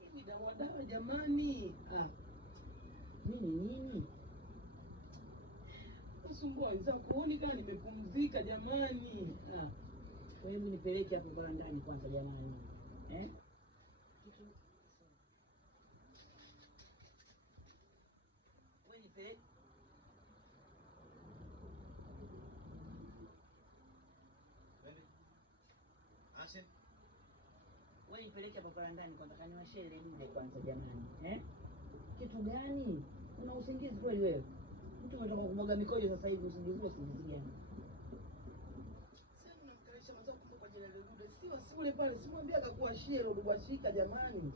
Hivi dawa jamani. Nini? Usumbua wenzangu kuoni kama nimepumzika jamani. Wewe nipeleke hapo kwa ndani kwanza jamani. Wewe nipeleke. Asen. Wewe nipeleke hapo kwa ndani kwanza kaniwashe ile nje kwanza jamani. Kitu gani? Una usingizi kweli wewe? Mtu unataka kumwaga mikojo sasa hivi usingizi gani? Sasa unamkalisha mazao kwa jina la Legude. Si ule pale, simwambia akakuashia ile udubashika jamani.